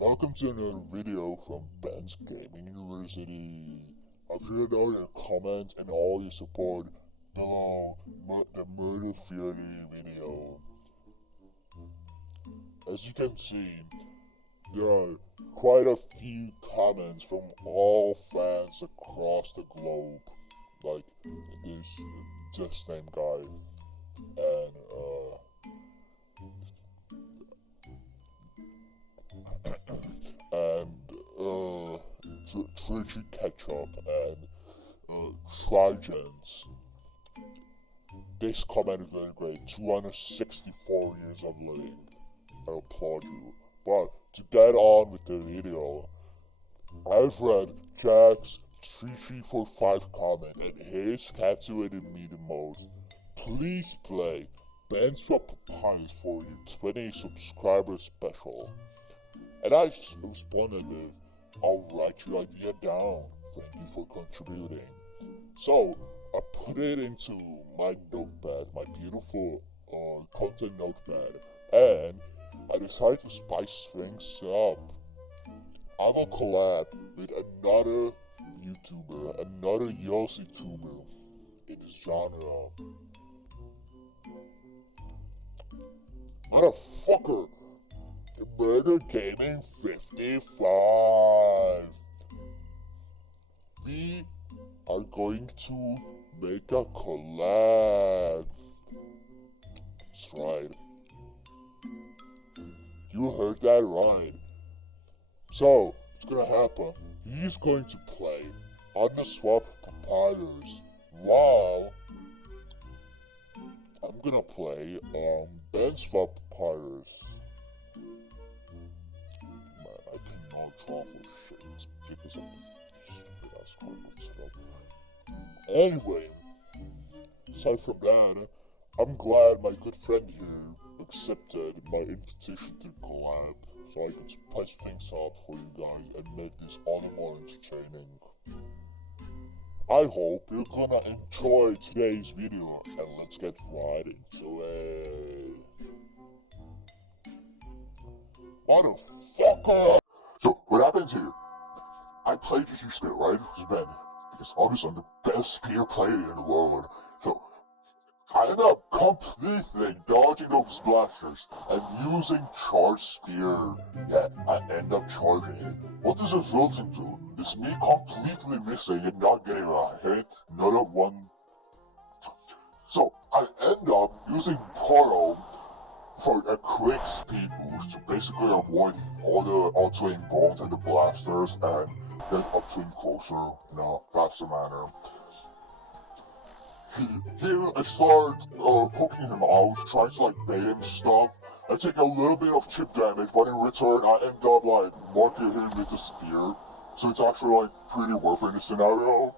Welcome to another video from Ben's Gaming University. I've heard all your comments and all your support below the Murder Theory video. As you can see, there are quite a few comments from all fans across the globe, like this just named guy, and Trichy Ketchup and Trigens. This comment is very great. 264 years of living. I applaud you. But to get on with the video, I've read Jack's 3345 comment and his captivated me the most. Please play BenSwap Papyrus for your 20 subscriber special. And I responded with, I'll write your idea down. Thank you for contributing. So, I put it into my notepad, my beautiful content notepad, and I decided to spice things up. I will collab with another YouTuber, another Yossi tuber in this genre. Motherfucker! Murder Gaming 55. We are going to make a collab. That's right. You heard that right. So, what's gonna happen? He's going to play Undertale Papyrus while I'm gonna play BenSwap Papyrus. Man, I cannot draw for shit. It's because of the stupid ass card setup. Anyway, aside from that, I'm glad my good friend here accepted my invitation to collab, so I could spice things up for you guys and make this all the more entertaining. I hope you're gonna enjoy today's video, and let's get right into it. Motherfucker! So, what happens here? I played this spirit, right? It's Ben. Because obviously I'm the best spear player in the world. So, I ended up completely dodging those blasters and using charge spear. Yeah, I end up charging it. What this results into is me completely missing and not getting a hit, another one. So, I end up using Portal for a quick speed boost to basically avoid all the outswing bolts and the blasters and get upswing closer in a faster manner. Here I start poking him out, trying to like bait him and stuff. I take a little bit of chip damage, but in return I end up like marking him with the spear. So it's actually like pretty worth it in this scenario.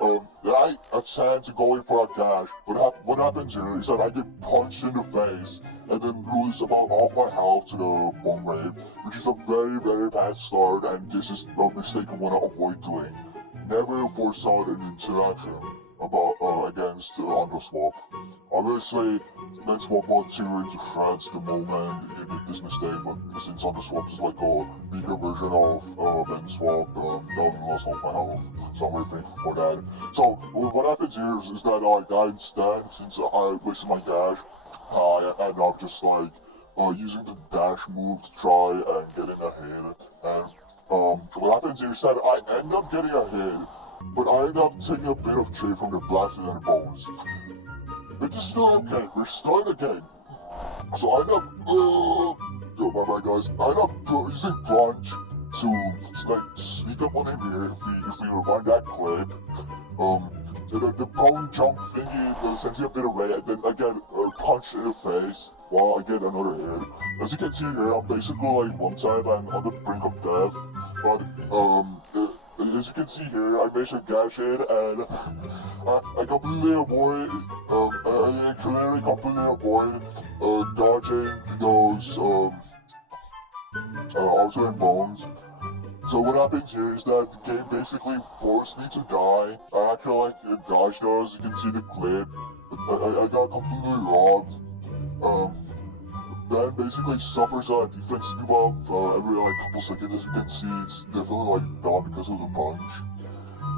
Then I attempt to go in for a dash, but what happens here is that I get punched in the face and then lose about half my health to the bone wave, which is a very, very bad start, and this is a mistake I want to avoid doing. Never force out an interaction against Underswap. Obviously, BenSwap won't tear into shreds the moment you did this mistake, but since Underswap is like a bigger version of BenSwap, that lost all my health, so I'm very thankful for that. So, what happens here is that I instead, since I wasted my dash, I end up just like using the dash move to try and get in a hit, and what happens here is that I end up getting a hit, but I end up taking a bit of chip from the blasters and the bones. Which is still okay, we're starting again. So I end up, yo, my bad guys, I end up using plunge to like sneak up on him here if we rewind that clip. The bone jump thingy sends me a bit of red, then I get punched in the face while I get another hit. As you can see here, I'm basically like one side and on the brink of death, but as you can see here, I managed to dash it and I completely avoid, I clearly completely avoid dodging those alternate bones. So what happens here is that the game basically forced me to die. I actually like dodged those, you can see the clip. I got completely robbed. Ben basically suffers a defense debuff every like couple seconds. As you can see, it's definitely like gone because of the punch.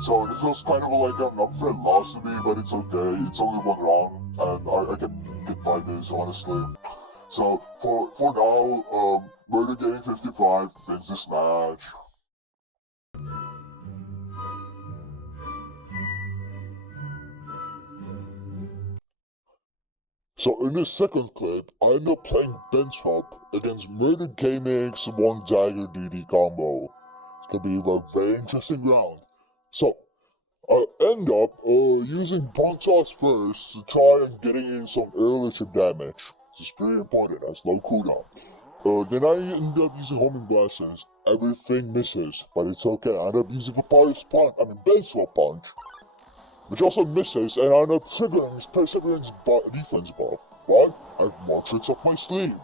So this was kind of like an unfair loss to me, but it's okay. It's only one round, and I can get by this honestly. So for now, Murder Gaming 55 wins this match. So in this second clip, I end up playing BenSwap against Murder Gaming's One Dagger DD combo. It's gonna be a very interesting round. So I end up using Bone Toss first to try and getting in some early chip damage. This is pretty important as low cooldown. Then I end up using Homing Blasters. Everything misses, but it's okay. I end up using Papyrus Punch, BenSwap Punch, which also misses, and I end up triggering Perseverance defense buff. But I have more tricks up my sleeve.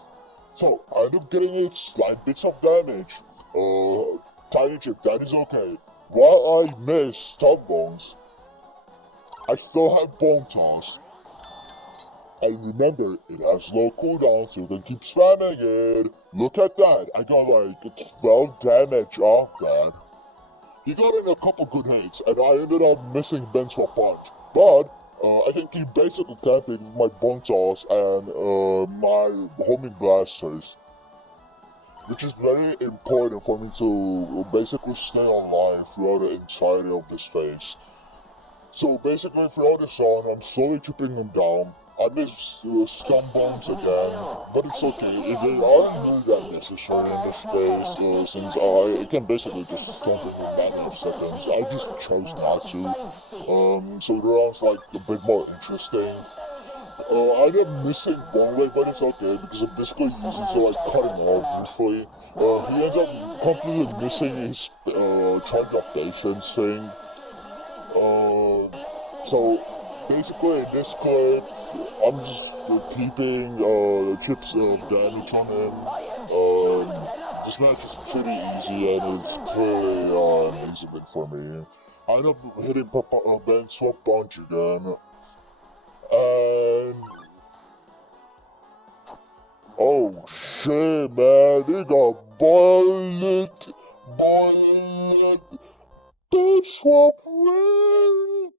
So I end up getting it slight bits of damage. Tiny chip, that is okay. While I miss Stun Bones, I still have Bone Toss. And remember, it has low cooldown, so you can keep spamming it. Look at that, I got like 12 damage off that. He got in a couple good hits, and I ended up missing BenSwap Punch. But I can keep basically camping with my Bone Toss and my Homing Blasters, which is very important for me to basically stay alive throughout the entirety of this phase. So basically throughout this round, I'm slowly chipping them down. I miss Stun Bones again, but it's okay. If they aren't really that necessary in this phase, since I can basically just stun them in a matter of seconds, I just chose not to. So the round's like a bit more interesting. I ended up missing one way, but it's okay because I'm basically using to like cut him off briefly. He ends up completely missing his transactions thing. So basically in this clip, I'm just keeping chips of damage on him. This match is pretty easy and it's pretty an easy win for me. I end up hitting BenSwap Punch again. And oh shit, man, they got bullet, BenSwap win.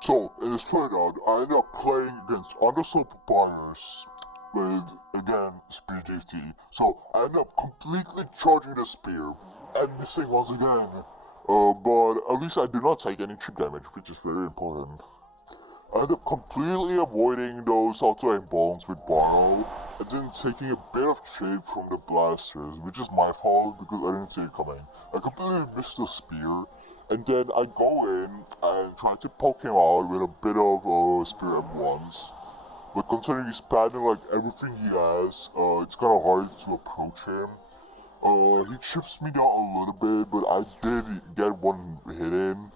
So in this playground, I ended up playing against Undertale Papyrus with again Speed JT. So I ended up completely charging the spear and missing once again. But at least I did not take any chip damage, which is very important. I ended up completely avoiding those auto-aim bombs with Barrow, and then taking a bit of shape from the blasters, which is my fault because I didn't see it coming. I completely missed the spear, and then I go in and try to poke him out with a bit of spear at once. But considering he's spamming like everything he has, it's kind of hard to approach him. He chips me down a little bit, but I did get one hit in,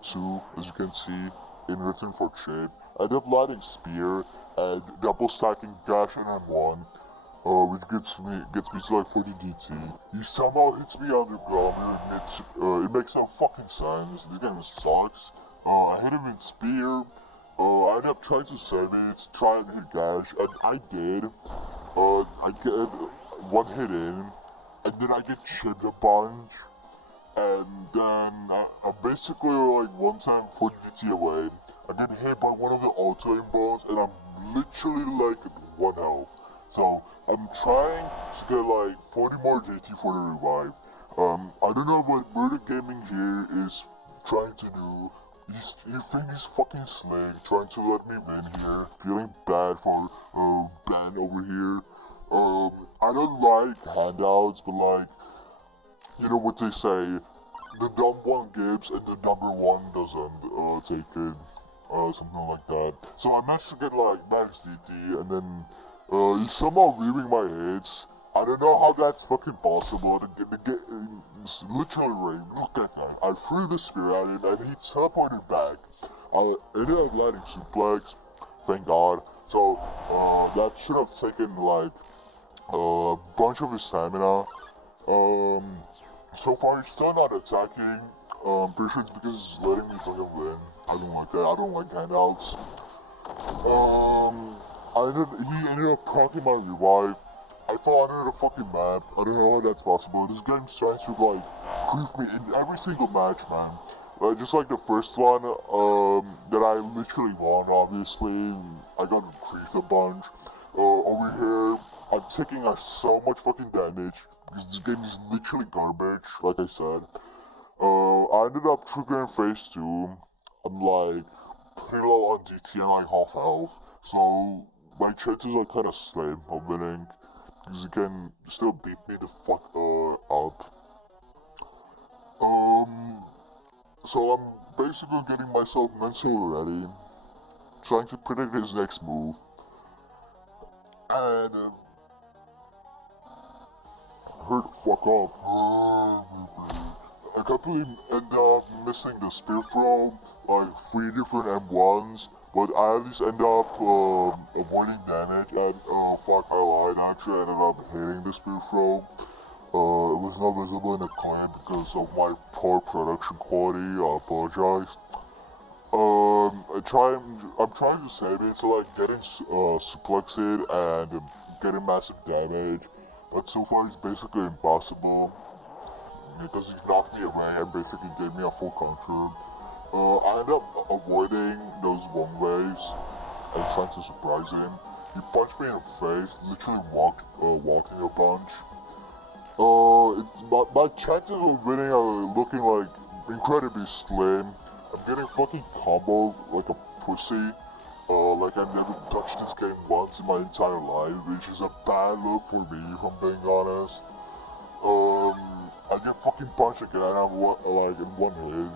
two, as you can see. In return for chip, I ended up lighting spear and double stacking dash in and one, which gets me to like 40 DT. He somehow hits me on the ground. It makes no fucking sense. This game sucks. I hit him in spear. I ended up trying to save it, to try and hit dash, and I did. I get one hit in, and then I get chipped a bunch. And then I basically like one time 40 DT away. I get hit by one of the auto-aim bombs and I'm literally like 1 health. So I'm trying to get like 40 more DT for the revive. I don't know what Murder Gaming here is trying to do. He thinks he's fucking slick, trying to let me win here. Feeling bad for Ben over here. I don't like handouts, but like, you know what they say, the dumb one gives and the dumber one doesn't take it, something like that. So I managed to get like max DT and then he's somehow reading my hits. I don't know how that's fucking possible. It's literally rain. Look at that. I threw the spear at him and he teleported back. I ended up landing suplex, thank God. So that should have taken like a bunch of his stamina. So far he's still not attacking. Pretty sure it's because he's letting me fucking win. I don't like that. I don't like handouts. He ended up cracking my revive. I fell under the fucking map. I don't know how that's possible. This game's trying to like grief me in every single match, man. Just like the first one, that I literally won, obviously. I got griefed a bunch. Over here, I'm taking so much fucking damage. Because this game is literally garbage, like I said. I ended up triggering phase 2. I'm like pretty low on DT and like half health. So my chances are kinda slim of winning. Because you can still beat me the fuck up. So I'm basically getting myself mentally ready, trying to predict his next move, and hurt the fuck up. I completely end up missing the spear throw, like 3 different M1s, but I at least end up avoiding damage, and fuck, I lied, I actually ended up hitting the spear throw. It was not visible in the clip because of my poor production quality. I apologize. I'm trying to save it, so like getting suplexed and getting massive damage, but so far it's basically impossible because he's knocked me away and basically gave me a full counter. I end up avoiding those one ways and trying to surprise him. He punched me in the face, literally walking a bunch. My chances of winning are looking like incredibly slim. I'm getting fucking comboed like a pussy. Like I've never touched this game once in my entire life, which is a bad look for me, if I'm being honest. I get fucking punched again, I'm like in one hit.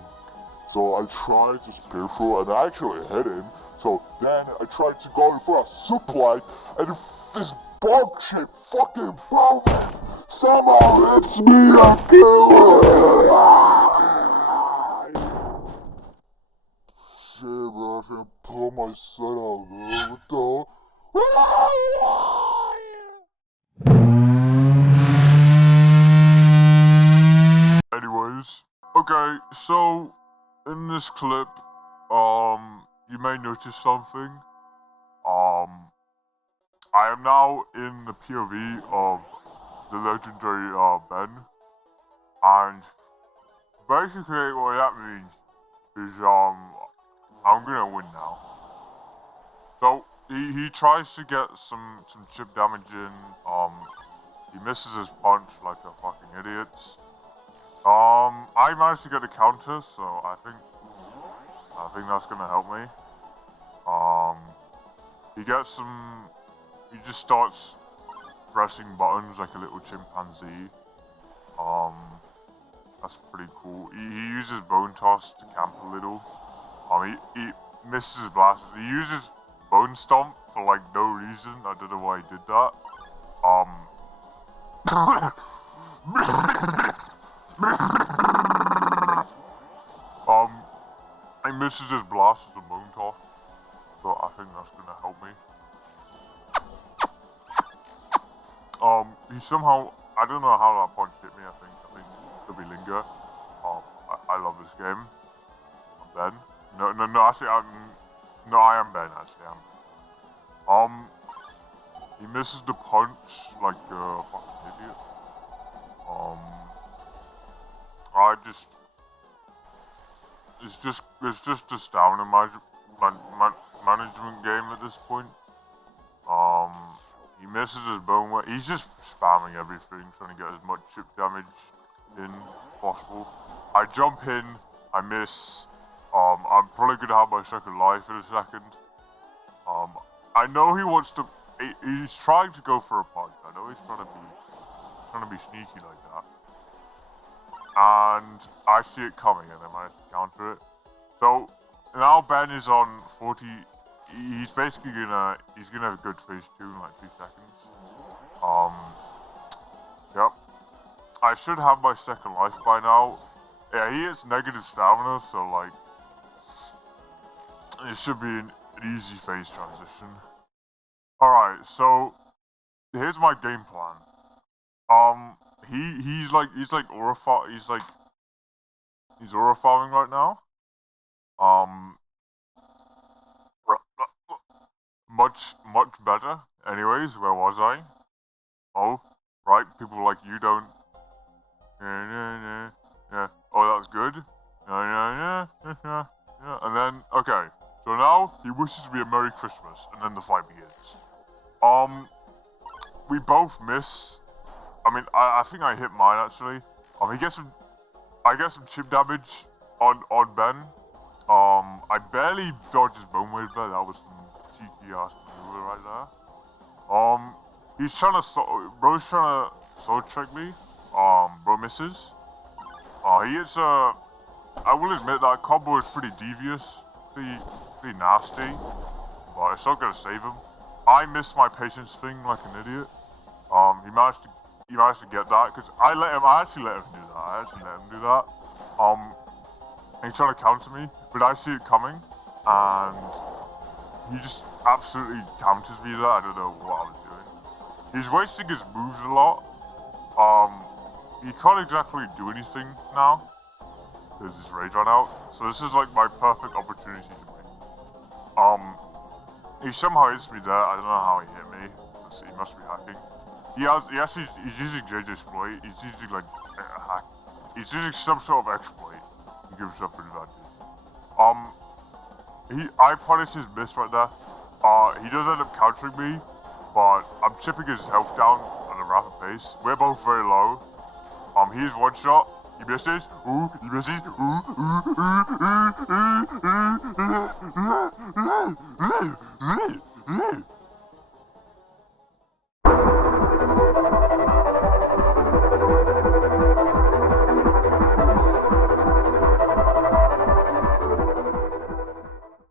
So I tried to spear through, and I actually hit him. So then I tried to go for a suplex, and this bullshit fucking bowman somehow hits me again. Shit, bro, I can pull my son out, man. What the Anyways, okay, so in this clip, you may notice something. I am now in the POV of the legendary Ben, and basically what that means is I'm gonna win now. So he tries to get some chip damage in. He misses his punch like a fucking idiot. I managed to get a counter, so I think that's gonna help me. He gets some. He just starts pressing buttons like a little chimpanzee. That's pretty cool. He uses bone toss to camp a little. He misses his blast. He uses bone stomp for like no reason. I don't know why he did that. He misses his blast with the bone toss. So I think that's gonna help me. He somehow, I don't know how that punch hit me. I think it'll be Linger. I love this game. I'm Ben. No. Actually, I am Ben. Actually, I'm Ben. He misses the punch like a fucking idiot. It's just a stamina management game at this point. He misses his bone weight. He's just spamming everything, trying to get as much chip damage in as possible. I jump in, I miss. I'm probably gonna have my second life in a second. I know he wants to. He's trying to go for a punch. I know he's trying to be sneaky like that. And I see it coming, and I manage to counter it. So now Ben is on 40. He's basically gonna have a good phase 2 in like 2 seconds. Yep. I should have my second life by now. Yeah, he hits negative stamina, so like it should be an easy phase transition. Alright, so here's my game plan. He's aura farming right now. Much better. Anyways, where was I? Oh, right, people like you don't. Yeah. Oh, that's good. Yeah. And then, okay. So now he wishes me a Merry Christmas, and then the fight begins. We both miss. I mean, I think I hit mine actually. He gets some. I get some chip damage on Ben. I barely dodged his bone wave there. That was some cheeky ass maneuver right there. He's trying to bro's trying to soul check me. Bro misses. He hits a. I will admit that combo is pretty devious, pretty nasty, but it's not gonna save him. I missed my patience thing like an idiot. He managed to get that because I actually let him do that. And he's trying to counter me, but I see it coming, and he just absolutely counters me there. I don't know what I was doing. He's wasting his moves a lot. He can't exactly do anything now because his rage ran out. So this is like my perfect opportunity to win. He somehow hits me there. I don't know how he hit me. Let's see, he must be hacking. He's using JJ exploit. He's using like a hack. He's using some sort of exploit to give himself an advantage. I punish his miss right there. He does end up countering me, but I'm chipping his health down at a rapid pace. We're both very low. He's one shot. He misses. Ooh, he misses.